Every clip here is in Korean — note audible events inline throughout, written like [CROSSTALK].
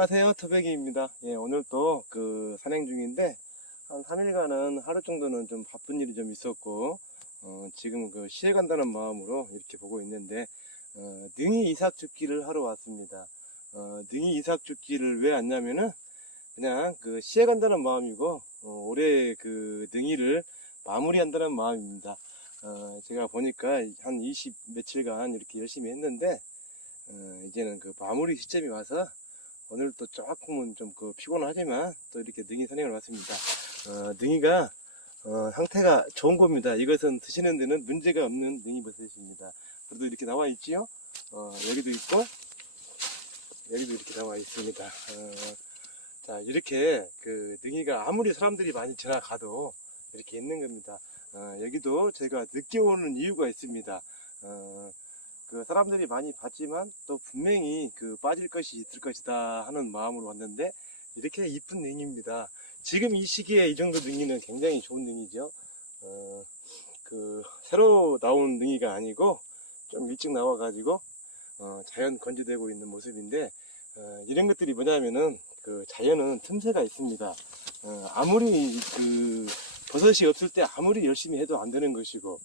안녕하세요. 터백이입니다. 예, 오늘 또 그 산행 중인데, 한 3일간은 하루 정도는 좀 바쁜 일이 좀 있었고, 어, 지금 그 시에 간다는 마음으로 이렇게 보고 있는데, 어, 능이 이삭 죽기를 하러 왔습니다. 어, 능이 이삭 죽기를 왜 왔냐면은, 그냥 그 시에 간다는 마음이고, 어, 올해 그 능이를 마무리한다는 마음입니다. 어, 제가 보니까 한 20 며칠간 이렇게 열심히 했는데, 어, 이제는 그 마무리 시점이 와서 오늘 또 조금은 좀 그 피곤하지만 또 이렇게 능이 산행을 왔습니다. 어, 능이가 어, 상태가 좋은 겁니다. 이것은 드시는 데는 문제가 없는 능이 버섯입니다. 그래도 이렇게 나와 있지요. 어, 여기도 있고 여기도 이렇게 나와 있습니다. 어, 자 이렇게 그 능이가 아무리 사람들이 많이 지나가도 이렇게 있는 겁니다. 어, 여기도 제가 늦게 오는 이유가 있습니다. 어, 그 사람들이 많이 봤지만 또 분명히 그 빠질 것이 있을 것이다 하는 마음으로 왔는데 이렇게 이쁜 능입니다. 지금 이 시기에 이 정도 능이는 굉장히 좋은 능이죠. 어, 그 새로 나온 능이가 아니고 좀 일찍 나와가지고 어, 자연 건조되고 있는 모습인데 어, 이런 것들이 뭐냐면은 그 자연은 틈새가 있습니다. 어, 아무리 그 버섯이 없을 때 아무리 열심히 해도 안 되는 것이고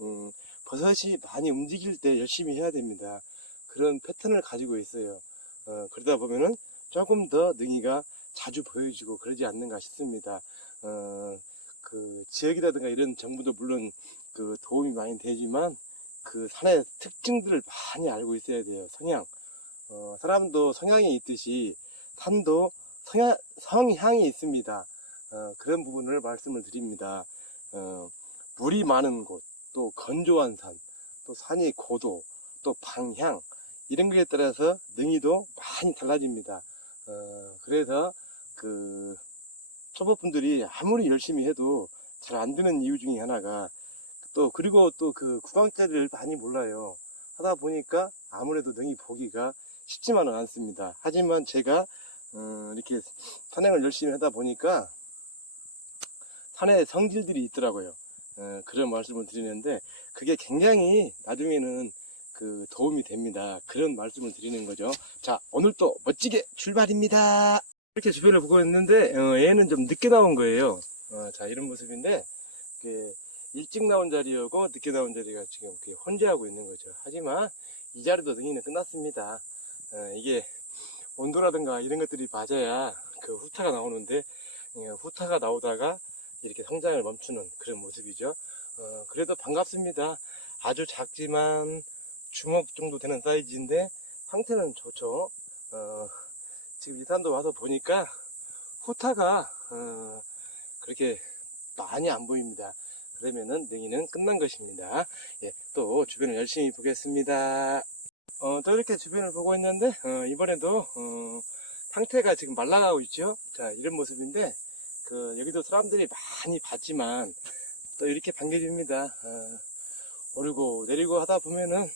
음, 버섯이 많이 움직일 때 열심히 해야 됩니다. 그런 패턴을 가지고 있어요. 어, 그러다 보면은 조금 더 능이가 자주 보여지고 그러지 않는가 싶습니다. 어, 그 지역이라든가 이런 정보도 물론 그 도움이 많이 되지만 그 산의 특징들을 많이 알고 있어야 돼요. 성향. 어, 사람도 성향이 있듯이 산도 성향, 성향이 있습니다. 어, 그런 부분을 말씀을 드립니다. 어, 물이 많은 곳, 또 건조한 산, 또 산의 고도, 또 방향 이런 것에 따라서 능이도 많이 달라집니다. 어, 그래서 그 초보분들이 아무리 열심히 해도 잘 안 되는 이유 중에 하나가 또 그리고 또 그 구강자리를 많이 몰라요. 하다 보니까 아무래도 능이 보기가 쉽지만은 않습니다. 하지만 제가 어, 이렇게 산행을 열심히 하다 보니까 산에 성질들이 있더라고요. 어, 그런 말씀을 드리는데 그게 굉장히 나중에는 그 도움이 됩니다. 그런 말씀을 드리는 거죠. 자, 오늘 또 멋지게 출발입니다. 이렇게 주변을 보고 있는데 어, 얘는 좀 늦게 나온 거예요. 어, 자, 이런 모습인데 일찍 나온 자리하고 늦게 나온 자리가 지금 이렇게 혼재하고 있는 거죠. 하지만 이 자리도 능이는 끝났습니다. 어, 이게 온도라든가 이런 것들이 맞아야 그 후타가 나오는데 어, 후타가 나오다가 이렇게 성장을 멈추는 그런 모습이죠. 어, 그래도 반갑습니다. 아주 작지만 주먹 정도 되는 사이즈인데 상태는 좋죠. 어, 지금 이산도 와서 보니까 후타가 어, 그렇게 많이 안 보입니다. 그러면은 능이는 끝난 것입니다. 예, 또 주변을 열심히 보겠습니다. 어, 또 이렇게 주변을 보고 있는데 어, 이번에도 어, 상태가 지금 말라가고 있죠. 자 이런 모습인데 그 여기도 사람들이 많이 봤지만 또 이렇게 반겨줍니다. 어, 오르고 내리고 하다 보면은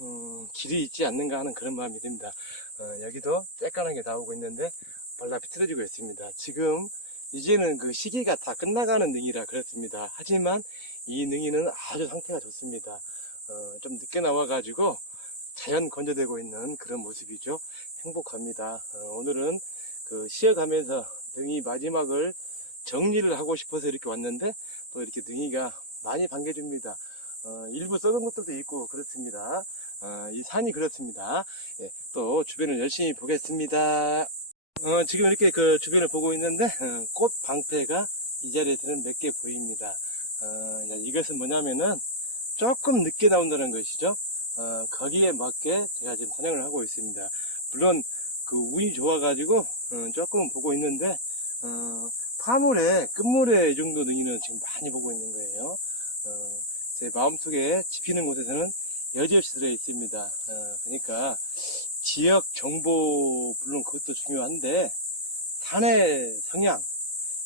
음, 길이 있지 않는가 하는 그런 마음이 듭니다. 어, 여기도 쬐까하게 나오고 있는데 발라 비틀어지고 있습니다. 지금 이제는 그 시기가 다 끝나가는 능이라 그렇습니다. 하지만 이 능이는 아주 상태가 좋습니다. 어, 좀 늦게 나와가지고 자연 건조되고 있는 그런 모습이죠. 행복합니다. 어, 오늘은 그 쉬어가면서 능이 마지막을 정리를 하고 싶어서 이렇게 왔는데 또 이렇게 능이가 많이 반겨줍니다. 어, 일부 썩은 것들도 있고 그렇습니다. 어, 이 산이 그렇습니다. 예, 또 주변을 열심히 보겠습니다. 어, 지금 이렇게 그 주변을 보고 있는데 어, 꽃 방패가 이 자리에서는 몇 개 보입니다. 어, 자, 이것은 뭐냐면은 조금 늦게 나온다는 것이죠. 어, 거기에 맞게 제가 지금 산행을 하고 있습니다. 물론 그 운이 좋아가지고 어, 조금 보고 있는데 어, 파물에 끝물에 이 정도 능이는 지금 많이 보고 있는 거예요. 어, 제 마음속에 집히는 곳에서는 여지없이 들어 있습니다. 어, 그러니까 지역 정보 물론 그것도 중요한데 산의 성향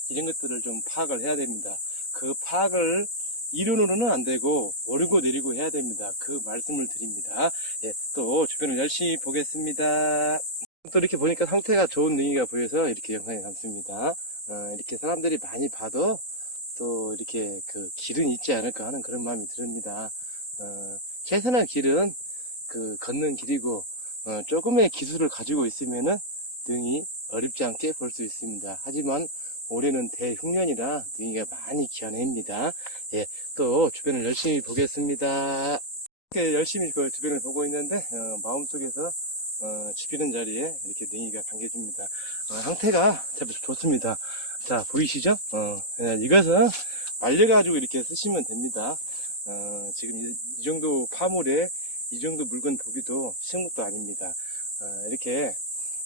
이런 것들을 좀 파악을 해야 됩니다. 그 파악을 이론으로는 안 되고 오르고 내리고 해야 됩니다. 그 말씀을 드립니다. 예, 또 주변을 열심히 보겠습니다. 또 이렇게 보니까 상태가 좋은 능이가 보여서 이렇게 영상에 담습니다. 어, 이렇게 사람들이 많이 봐도 또 이렇게 그 길은 있지 않을까 하는 그런 마음이 듭니다. 어, 최선의 길은 그 걷는 길이고 어, 조금의 기술을 가지고 있으면은 능이 어렵지 않게 볼 수 있습니다. 하지만 올해는 대흉년이라 능이가 많이 귀환합니다. 예, 또 주변을 열심히 보겠습니다. 이렇게 열심히 그 주변을 보고 있는데 어, 마음속에서 어, 집히는 자리에 이렇게 능이가 반겨줍니다. 어, 형태가 참 좋습니다. 자 보이시죠? 어, 예, 이것은 말려가지고 이렇게 쓰시면 됩니다. 어, 지금 이, 이 정도 파물에 이 정도 물건 보기도 쉬운 것도 아닙니다. 어, 이렇게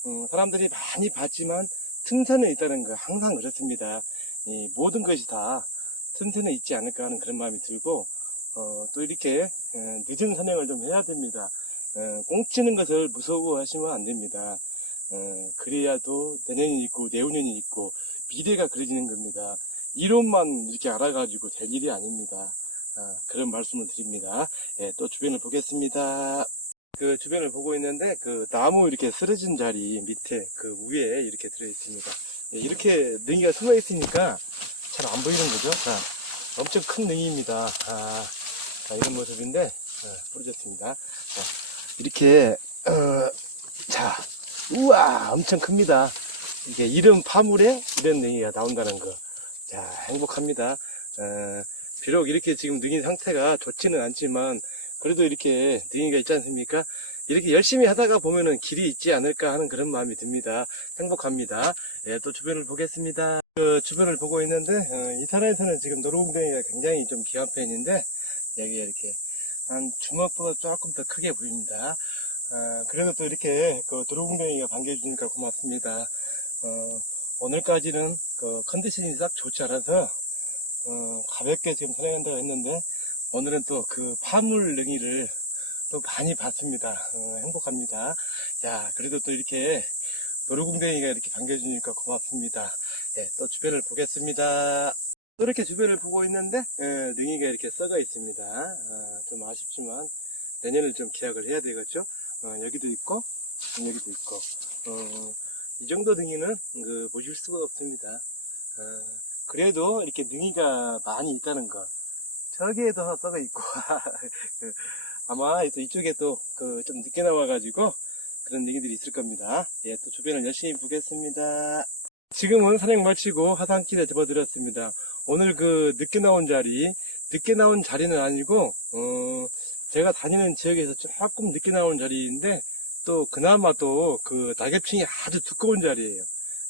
음, 사람들이 많이 봤지만 틈새는 있다는 거 항상 그렇습니다. 이 모든 것이 다 틈새는 있지 않을까 하는 그런 마음이 들고 어, 또 이렇게 에, 늦은 선행을 좀 해야 됩니다. 에, 꽁치는 것을 무서워하시면 안 됩니다. 에, 그래야도 내년이 있고 내후년이 있고 미래가 그려지는 겁니다. 이론만 이렇게 알아가지고 될 일이 아닙니다. 아, 그런 말씀을 드립니다. 예, 또 주변을 보겠습니다. 그 주변을 보고 있는데 그 나무 이렇게 쓰러진 자리 밑에 그 위에 이렇게 들어 있습니다. 예, 이렇게 능이가 숨어 있으니까 잘 안 보이는 거죠. 자, 엄청 큰 능이입니다. 아, 자, 이런 모습인데 어, 부러졌습니다. 자, 이렇게 어, 자, 우와, 엄청 큽니다. 이게 이런 파물에 이런 능이가 나온다는 거. 자, 행복합니다. 어, 비록 이렇게 지금 능이 상태가 좋지는 않지만 그래도 이렇게 능이가 있지 않습니까? 이렇게 열심히 하다가 보면은 길이 있지 않을까 하는 그런 마음이 듭니다. 행복합니다. 예, 또 주변을 보겠습니다. 그 주변을 보고 있는데 어, 이 산에서는 지금 노루궁뎅이가 굉장히 좀 귀한 편인데 여기 이렇게 한 주먹보다 조금 더 크게 보입니다. 어, 그래도 또 이렇게 그 노루궁뎅이가 반겨주니까 고맙습니다. 어, 오늘까지는 그 컨디션이 싹 좋지 않아서 어, 가볍게 지금 선행한다고 했는데 오늘은 또 그 파물 능이를 또 많이 봤습니다. 어, 행복합니다. 야, 그래도 또 이렇게 노루궁뎅이가 이렇게 반겨주니까 고맙습니다. 예, 또 주변을 보겠습니다. 또 이렇게 주변을 보고 있는데 예, 능이가 이렇게 썩어 있습니다. 어, 좀 아쉽지만 내년을 좀 기약을 해야 되겠죠. 어, 여기도 있고 여기도 있고 어, 이 정도 능이는 그 보실 수가 없습니다. 어, 그래도 이렇게 능이가 많이 있다는 거 저기에도 하나 썩어 있고 그, [LAUGHS] 아마 또 이쪽에 또 그 좀 늦게 나와가지고 그런 얘기들이 있을 겁니다. 예, 또 주변을 열심히 보겠습니다. 지금은 산행 마치고 화산길에 접어들었습니다. 오늘 그 늦게 나온 자리, 늦게 나온 자리는 아니고, 어, 제가 다니는 지역에서 조금 늦게 나온 자리인데, 또 그나마 또 그 낙엽층이 아주 두꺼운 자리예요.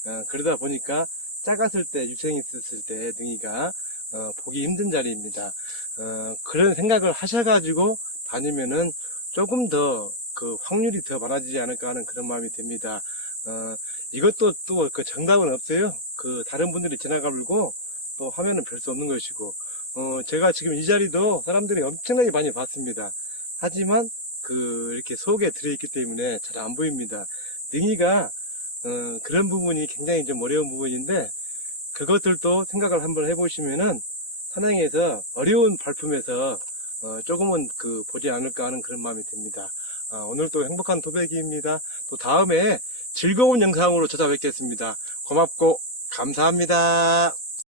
어, 그러다 보니까 작았을 때, 유생이 있었을 때 능이가 어, 보기 힘든 자리입니다. 어, 그런 생각을 하셔가지고 다니면은 조금 더 그 확률이 더 많아지지 않을까 하는 그런 마음이 듭니다. 어, 이것도 또 그 정답은 없어요. 그 다른 분들이 지나가고 또 하면은 별 수 없는 것이고, 어, 제가 지금 이 자리도 사람들이 엄청나게 많이 봤습니다. 하지만 그 이렇게 속에 들어있기 때문에 잘 안 보입니다. 능이가 어, 그런 부분이 굉장히 좀 어려운 부분인데 그것들도 생각을 한번 해보시면은 산행에서 어려운 발품에서 어, 조금은 그 보지 않을까 하는 그런 마음이 듭니다. 어, 오늘 또 행복한 도배기입니다. 또 다음에 즐거운 영상으로 찾아뵙겠습니다. 고맙고 감사합니다.